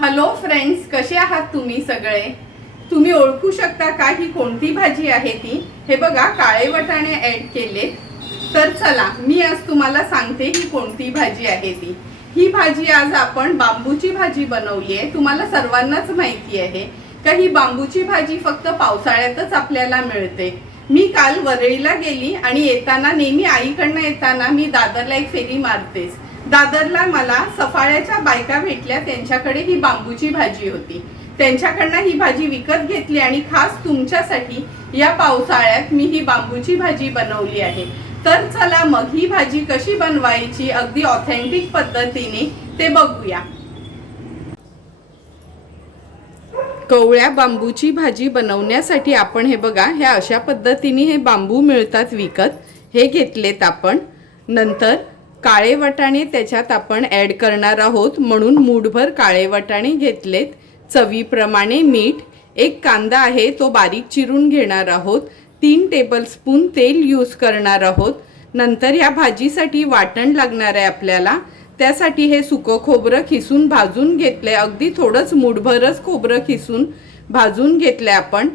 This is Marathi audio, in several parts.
हॅलो फ्रेंड्स कसे आहात तुम्ही सगळे? तुम्ही ओळखू शकता का ही कोणती भाजी आहे ती? हे बघा काळे वटाणे ऍड केले तर चला मी आज तुम्हाला सांगते ही कोणती भाजी आहे ती. ही भाजी आज आपण बांबूची भाजी बनवली आहे. तुम्हाला सर्वांनाच माहिती आहे का ही बांबूची भाजी फक्त पावसाळ्यातच आपल्याला मिळते. मी काल वरळीला गेली आणि येताना नेहमी आईकडनं येताना मी दादरला एक फेरी मारतेच. दादरला मला सफाळ्याच्या बायका भेटल्या त्यांच्याकडे ही बांबूची भाजी होती. त्यांच्याकडनं ही भाजी विकत घेतली आणि खास तुमच्यासाठी या पावसाळ्यात मी ही बांबूची भाजी बनवली आहे. तर चला मग ही भाजी कशी बनवायची अगदी ऑथेंटिक पद्धतीने ते बघूया. कवळ्या बांबूची भाजी बनवण्यासाठी आपण हे बघा ह्या अशा पद्धतीने हे बांबू मिळतात विकत. हे घेतलेत आपण. नंतर काळे वटाणे त्याच्यात आपण ॲड करणार आहोत. म्हणून मूठभर काळे वटाणे घेतलेत. चवीप्रमाणे मीठ. एक कांदा आहे तो बारीक चिरून घेणार आहोत. तीन टेबलस्पून तेल यूज करणार आहोत. नंतर या भाजीसाठी वाटण लागणार आहे आपल्याला. त्यासाठी हे सुकं खोबरं खिसून भाजून घेतले अगदी थोडंच मुठभरच खोबरं खिसून भाजून घेतलंय आपण.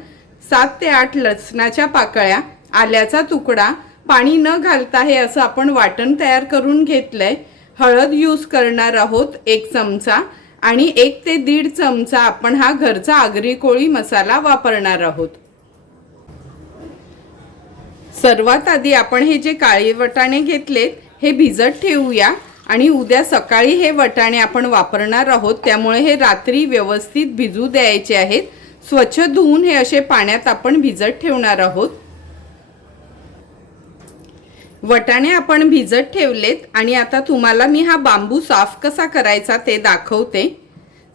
सात ते आठ लसणाच्या पाकळ्या आल्याचा तुकडा पाणी न घालता हे असं आपण वाटण तयार करून घेतलंय. हळद यूज करणार आहोत एक चमचा आणि एक ते दीड चमचा आपण हा घरचा आगरी कोळी मसाला वापरणार आहोत. सर्वात आधी आपण हे जे काळे वटाणे घेतलेत हे भिजत ठेवूया आणि उद्या सकाळी हे वटाणे आपण वापरणार आहोत. त्यामुळे हे रात्री व्यवस्थित भिजू द्यायचे आहेत. स्वच्छ धुवून हे असे पाण्यात आपण भिजत ठेवणार आहोत. वटाणे आपण भिजत ठेवलेत आणि आता तुम्हाला मी हा बांबू साफ कसा करायचा ते दाखवते.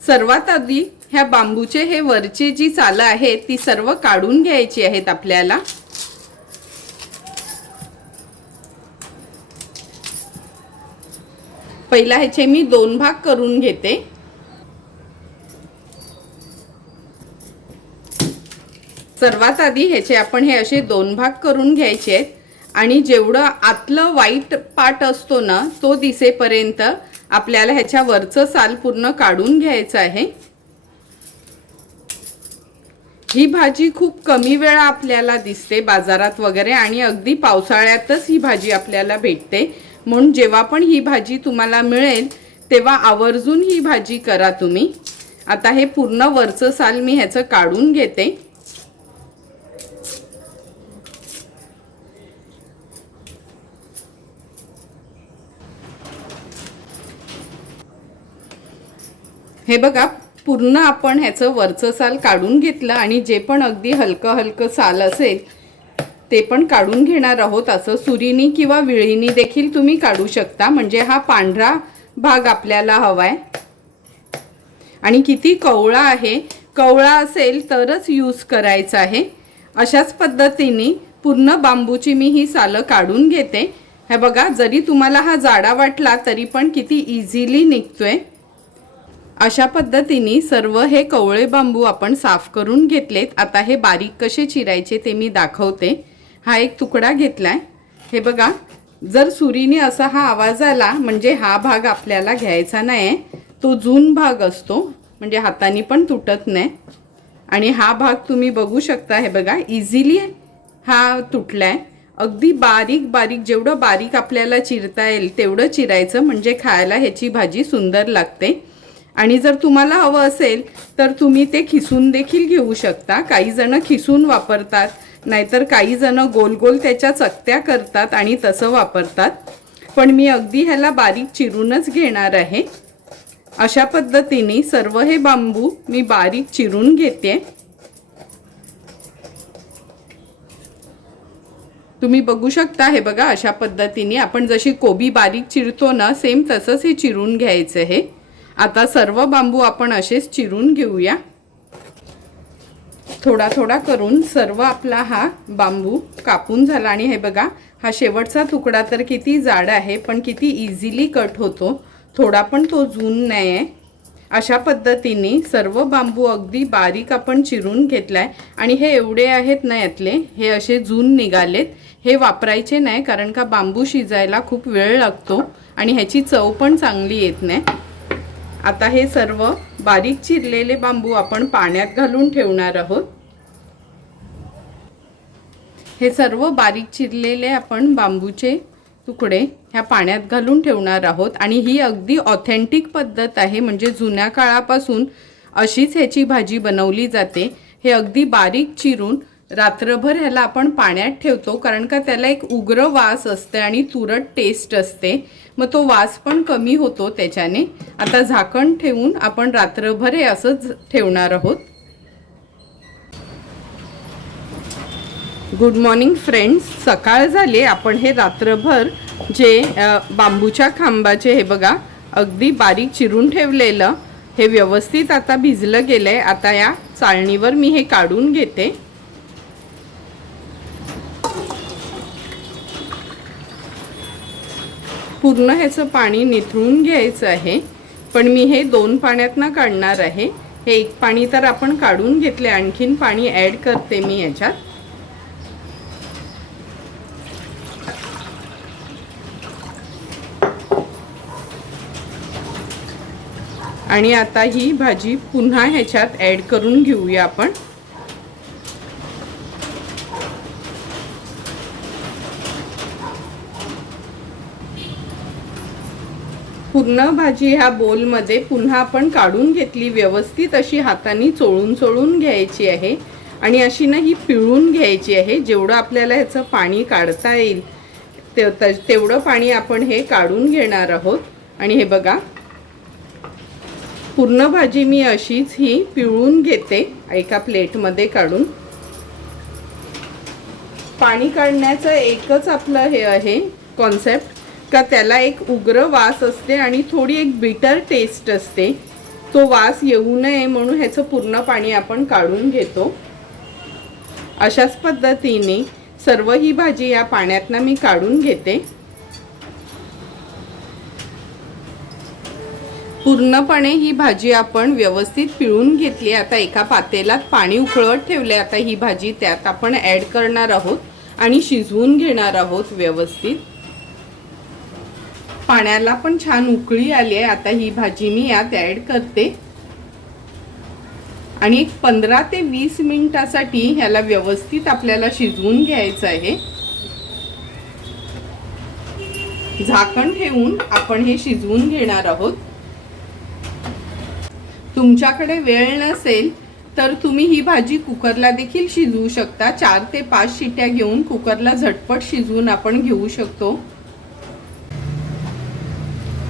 सर्वात आधी ह्या बांबूचे हे वरची जी चालं आहेत ती सर्व काढून घ्यायची आहेत आपल्याला. पहिला ह्याचे मी दोन भाग करून घेते. सर्वात आधी ह्याचे आपण हे असे दोन भाग करून घ्यायचे आहेत. आणि जेवढं आतलं वाईट पार्ट असतो ना तो दिसेपर्यंत आपल्याला ह्याच्या वरचं साल पूर्ण काढून घ्यायचं आहे. ही भाजी खूप कमी वेळा आपल्याला दिसते बाजारात वगैरे आणि अगदी पावसाळ्यातच ही भाजी आपल्याला भेटते. म्हणून जेव्हा पण ही भाजी तुम्हाला मिळेल तेव्हा आवर्जून ही भाजी करा तुम्ही. आता हे पूर्ण वरचं साल मी ह्याचं काढून घेते. हे बघा पूर्ण आपण ह्याचं वरचं साल काढून घेतलं आणि जे पण अगदी हलकं हलकं साल असेल ते पण काढून घेणार आहोत. असं सुरीनी किंवा विळीनी देखील तुम्ही काढू शकता. म्हणजे हा पांढरा भाग आपल्याला हवाय. आणि किती कवळा आहे. कवळा असेल तरच यूज करायचा आहे. अशाच पद्धतीने पूर्ण बांबूची मी ही सालं काढून घेते. हे बघा जरी तुम्हाला हा जाडा वाटला तरी पण किती इझिली निघतोय. अशा पद्धतीने सर्व हे कवळे बांबू आपण साफ करून घेतलेत. आता हे बारीक कसे चिरायचे ते मी दाखवते. हा एक तुकडा घेतला आहे हे बघा जर सुरीने असा हा आवाज आला म्हणजे हा भाग आपल्याला घ्यायचा नाही तो जून भाग असतो म्हणजे हाताने पण तुटत नाही. आणि हा भाग तुम्ही बघू शकता हे बघा इझिली हा तुटला आहे अगदी बारीक बारीक जेवढं बारीक आपल्याला चिरता येईल तेवढं चिरायचं म्हणजे खायला ह्याची भाजी सुंदर लागते. आणि जर तुम्हाला हवं असेल तर तुम्ही ते खिसून देखील घेऊ शकता. काही जण खिसून वापरतात नाहीतर काही जण गोल गोल त्याच्या चकत्या करतात आणि तसं वापरतात. पण मी अगदी ह्याला बारीक चिरूनच घेणार आहे. अशा पद्धतीने सर्व हे बांबू मी बारीक चिरून घेते. तुम्ही बघू शकता हे बघा अशा पद्धतीने आपण जशी कोबी बारीक चिरतो ना सेम तसंच हे चिरून घ्यायचं आहे. आता सर्व बांबू आपण असेच चिरून घेऊया. थोडा थोडा करून सर्व आपला हा बांबू कापून झाला. आणि हे बघा हा शेवटचा तुकडा तर किती जाड आहे पण किती इझिली कट होतो. थोडा पण तो जून नाही आहे अशा पद्धतीने सर्व बांबू अगदी बारीक आपण चिरून घेतला आहे आणि हे एवढे आहेत ना यातले हे असे जून निघालेत. हे वापरायचे नाही कारण का बांबू शिजायला खूप वेळ लागतो. आणि ह्याची चव पण चांगली येत नाही. आता हे सर्व बारीक चिरलेले बांबू आपण पाण्यात घालून ठेवणार आहोत. हे सर्व बारीक चिरलेले आपण बांबूचे तुकडे ह्या पाण्यात घालून ठेवणार आहोत. आणि ही अगदी ऑथेंटिक पद्धत आहे. म्हणजे जुन्या काळापासून अशीच ह्याची भाजी बनवली जाते. हे अगदी बारीक चिरून रात्रभर ह्याला आपण पाण्यात ठेवतो कारण का त्याला एक उग्र वास असते आणि तुरट टेस्ट असते. मग तो वास पण कमी होतो त्याच्याने. आता झाकण ठेवून आपण रात्रभर हे असंच ठेवणार आहोत. गुड मॉर्निंग फ्रेंड्स सकाळ झाली. आपण हे रात्रभर जे बांबूच्या खांबाचे हे बघा अगदी बारीक चिरून ठेवलेलं हे व्यवस्थित आता भिजलं गेलंय. आता या चाळणीवर मी हे काढून घेते. पूर्ण ह्याचं पाणी निथळून घ्यायचं आहे. पण मी हे दोन पाण्यातनं काढणार आहे. हे एक पाणी तर आपण काढून घेतले आणखीन पाणी ॲड करते मी याच्यात. आणि आता ही भाजी पुन्हा ह्याच्यात ॲड करून घेऊया आपण. पूर्ण भाजी ह्या बोलमध्ये पुन्हा आपण काढून घेतली व्यवस्थित अशी हाताने चोळून चोळून घ्यायची आहे. आणि अशी ना ही पिळून घ्यायची आहे जेवढं आपल्याला ह्याचं पाणी काढता येईल ते तेवढं पाणी आपण हे काढून घेणार आहोत. आणि हे बघा पूर्ण भाजी मी अशीच ही पिळून घेते एका प्लेटमध्ये काढून. पाणी काढण्याचं एकच आपलं हे आहे कॉन्सेप्ट का त्याला एक उग्र वास असते आणि थोडी एक बिटर टेस्ट असते. तो वास येऊ नये म्हणून ह्याचं पूर्ण पाणी आपण काढून घेतो. अशाच पद्धतीने सर्व ही भाजी या पाण्यातनं मी काढून घेते. पूर्णपणे ही भाजी आपण व्यवस्थित पिळून घेतली. आता एका पातेलात पाणी उकळवत ठेवले. आता ही भाजी त्यात आपण ॲड करणार आहोत आणि शिजवून घेणार आहोत व्यवस्थित. पाण्याला पण छान उकळी आली आहे. आता ही भाजी मी यात ॲड करते. आणि एक पंधरा ते वीस मिनिटासाठी ह्याला व्यवस्थित आपल्याला शिजवून घ्यायचं आहे. झाकण ठेवून आपण हे शिजवून घेणार आहोत. तुमच्याकडे वेळ नसेल तर तुम्ही ही भाजी कुकरला देखील शिजवू शकता. चार ते पाच शिट्या घेऊन कुकरला झटपट शिजवून आपण घेऊ शकतो.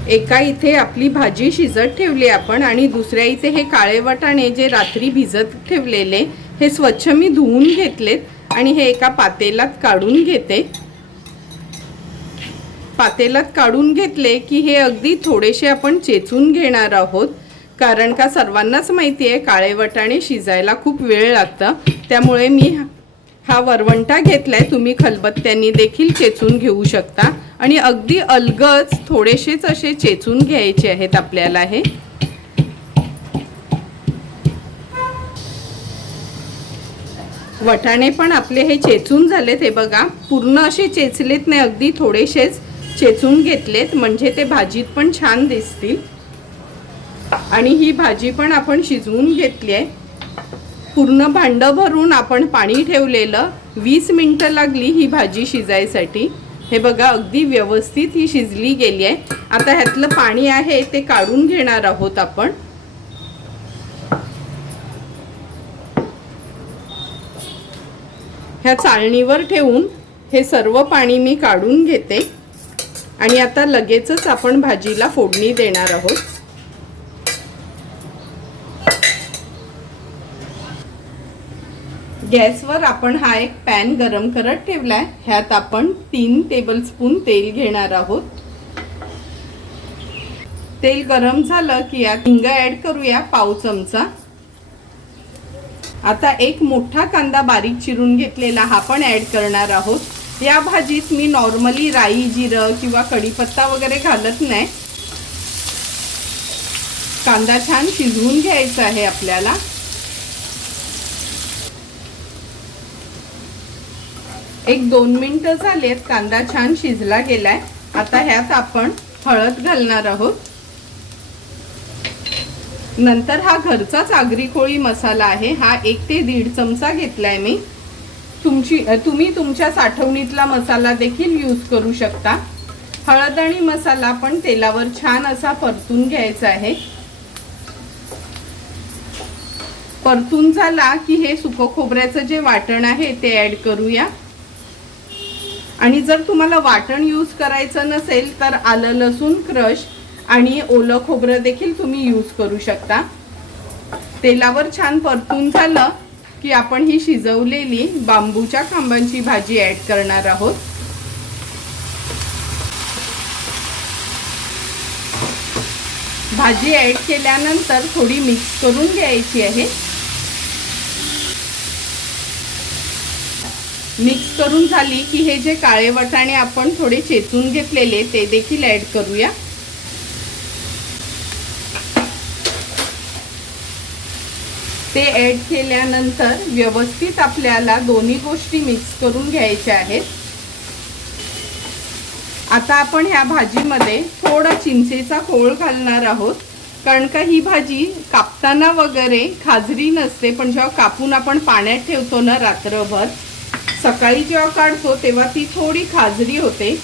एका इथे आपली भाजी शिजत ठेवली आपण आणि दुसऱ्या इथे हे काळे वाटाणे जे रात्री भिजत ठेवलेले हे स्वच्छ मी धुवून घेतलेत आणि हे एका पातेलात काढून घेते. पातेलात काढून घेतले की हे अगदी थोडेसे आपण चेचून घेणार आहोत. कारण का सर्वांनाच माहिती आहे काळे वटाणे शिजायला खूप वेळ लागतं. त्यामुळे मी हा वरवंटा घेतलाय. तुम्ही खलबत्त्यांनी देखील चेचून घेऊ शकता. आणि अगदी अलगच थोडेसेच असे चेचून घ्यायचे आहेत आपल्याला हे. वटाणे पण आपले हे चेचून झालेत हे बघा. पूर्ण असे चेचलेत नाही अगदी थोडेसेच चेचून घेतलेत. म्हणजे ते भाजीत पण छान दिसतील. आणि ही भाजी पण आपण शिजवून घेतली आहे. पूर्ण भांडं भरून आपण पाणी ठेवलेलं. वीस मिनटं लागली ही भाजी शिजायसाठी. हे बघा अगदी व्यवस्थित ही शिजली गेली आहे. आता ह्यातलं पाणी आहे ते काढून घेणार आहोत आपण. ह्या चाळणीवर ठेवून हे सर्व पाणी मी काढून घेते. आणि आता लगेचच आपण भाजीला फोडणी देणार आहोत. गॅसवर आपण हा एक पॅन गरम करत ठेवलाय. ह्यात आपण तीन टेबलस्पून तेल घेणार आहोत. तेल गरम झालं की यात हिंग ऍड करूया पाव चमचा. आता एक मोठा कांदा बारीक चिरून घेतलेला हा पण ऍड करणार आहोत. या भाजीत मी नॉर्मली राई जिरं किंवा कढीपत्ता वगैरे घालत नाही. कांदा छान शिजवून घ्यायचा आहे आपल्याला. एक दोन मिनिटं झालेत कांदा छान शिजला गेलाय. आता ह्यात आपण हळद घालणार आहोत. नंतर हा घरचाच आगरी कोळी मसाला आहे हा एक ते दीड चमचा घेतलाय मी. तुमची तुम्ही तुमच्या साठवणीतला मसाला देखील यूज करू शकता. हळद आणि मसाला पण तेलावर छान असा परतून घ्यायचा आहे. परतून झाला की हे सुकं खोबऱ्याचं जे वाटण आहे ते ऍड करूया. आणि जर तुम्हाला वाटण यूज करायचं नसेल तर आलं लसूण क्रश आणि ओलं खोबरं देखील तुम्ही यूज करू शकता. तेलावर छान परतून झालं की आपण ही शिजवलेली बांबूच्या खांबांची भाजी ऍड करणार आहोत. भाजी ऍड केल्यानंतर थोडी मिक्स करून घ्यायची आहे. मिक्स करून झाली की हे जे काळे वटाणे आपण थोडे चेचून घेतलेले ते देखील ऍड करूया. ते ऍड केल्यानंतर व्यवस्थित आपल्याला दोन्ही गोष्टी मिक्स करून घ्यायच्या आहेत. आता आपण ह्या भाजीमध्ये थोडा चिंचेचा कोळ घालणार आहोत. कारण का ही भाजी कापताना वगैरे खाजरी नसते पण जेव्हा कापून आपण पाण्यात ठेवतो ना रात्रभर सकाळी जेव्हा काढतो तेव्हा ती थोडी खाजरी होते.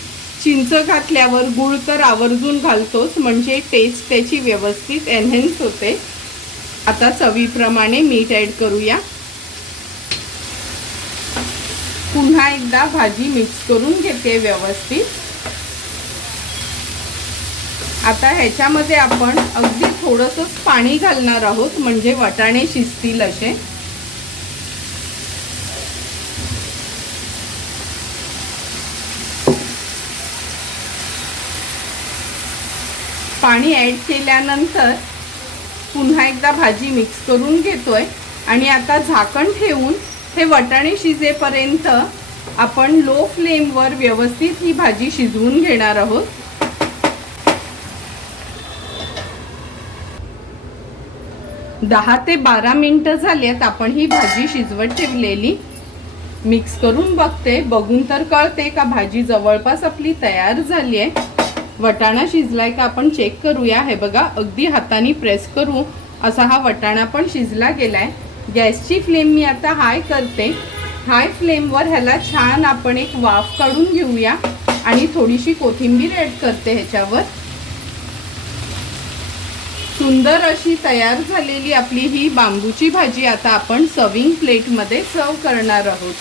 चिंच घातल्यावर गुळ तर आवर्जून घालतोच म्हणजे टेस्ट त्याची व्यवस्थित एनहेन्स होते. आता चवीप्रमाणे मीठ ॲड करूया. पुन्हा एकदा भाजी मिक्स करून घेते व्यवस्थित. आता ह्याच्यामध्ये आपण अगदी थोडंसंच पाणी घालणार आहोत म्हणजे वाटाणे शिजतील असे. पाणी ॲड केल्यानंतर पुन्हा एकदा भाजी मिक्स करून घेतोय. आणि आता झाकण ठेवून हे वटाणे शिजेपर्यंत आपण लो फ्लेमवर व्यवस्थित ही भाजी शिजवून घेणार आहोत. दहा ते बारा मिनटं झाल्यात आपण ही भाजी शिजवत ठेवलेली. मिक्स करून बघते. बघून तर कळते का भाजी जवळपास आपली तयार झाली आहे. वटाणा शिजलाय का आपण चेक करूया. हे बघा अगदी हाताने प्रेस करू. असा हा वटाणा पण शिजला गेलाय. गॅसची फ्लेम मी आता हाय करते. हाय फ्लेमवर ह्याला छान आपण एक वाफ काढून घेऊया. आणि थोडीशी कोथिंबीर ॲड करते ह्याच्यावर. सुंदर अशी तयार झालेली आपली ही बांबूची भाजी आता आपण सर्विंग प्लेटमध्ये सर्व करणार आहोत.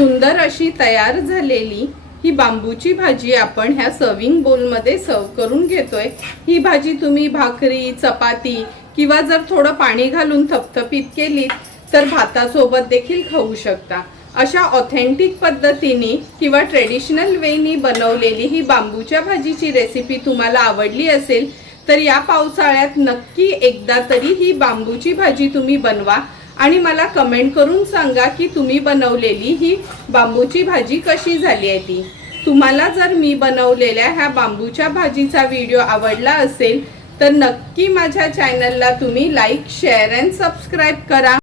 सुंदर अशी तयार झालेली ही बांबूची भाजी आपण ह्या सर्विंग बोलमध्ये सर्व करून घेतोय. ही भाजी तुम्ही भाकरी चपाती किंवा जर थोडं पाणी घालून थपथपीत केली तर भातासोबत देखील खाऊ शकता. अशा ऑथेंटिक पद्धतीने किंवा ट्रेडिशनल वेनी बनवलेली ही बांबूच्या भाजीची रेसिपी तुम्हाला आवडली असेल तर या पावसाळ्यात नक्की एकदा तरी ही बांबूची भाजी तुम्ही बनवा. आणि मला कमेंट करून सांगा की तुम्ही बनवलेली ही बांबूची भाजी कशी झाली आहे ती. तुम्हाला जर मी बनवलेल्या ह्या बांबूच्या भाजीचा व्हिडिओ आवडला असेल तर नक्की माझ्या चॅनलला तुम्ही लाईक शेअर अँड सबस्क्राईब करा.